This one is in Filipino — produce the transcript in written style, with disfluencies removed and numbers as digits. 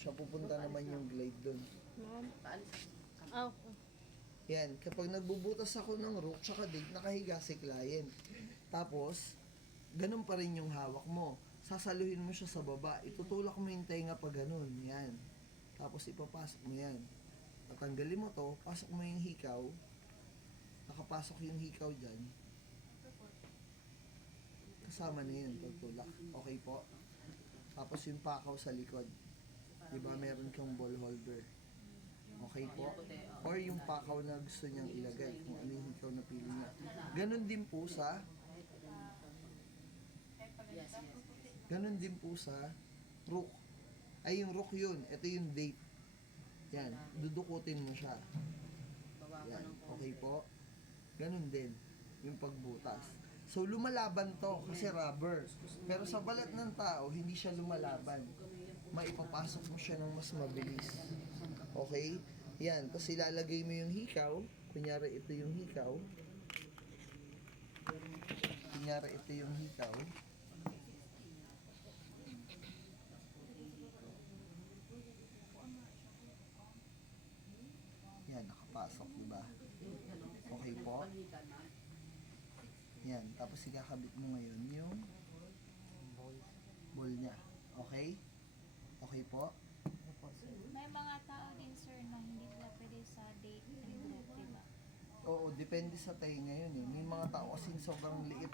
siya, pupunta naman yung glide dun. Ma'am. Oh. Yan, kapag nagbubutas ako ng rook tsaka date, nakahiga si client. Tapos, ganun pa rin yung hawak mo. Sasaluhin mo siya sa baba, itutulak mo yung tenga pa ganun, yan. Tapos ipapasok mo yan. Tatanggalin mo to, pasok mo yung hikaw. Nakapasok yung hikaw dyan. Kasama na yun, tutulak. Okay po? Tapos yung pakaw sa likod. Diba meron kang ball holder. Okay po? Or yung pakaw na gusto niyang ilagay, kung ano yung hikaw na pili niya. Ganon din po sa rook. Ay, yung rook yun. Ito yung date. Yan. Dudukutin mo siya. Yan. Okay po? Ganon din. Yung pagbutas. So, lumalaban to kasi rubber. Pero sa balat ng tao, hindi siya lumalaban. Maipapasok mo siya ng mas mabilis. Okay? Yan. Tapos ilalagay mo yung hikaw. Kunyari, ito yung hikaw. Yan, nakapasok, diba? Okay po? Yan, tapos ikakabit mo ngayon yung ball niya. Okay? Okay po? May mga tao din sir na hindi sila pwede sa date and breath, diba? Oo, depende sa tayo ngayon eh. May mga tao kasi sobrang liit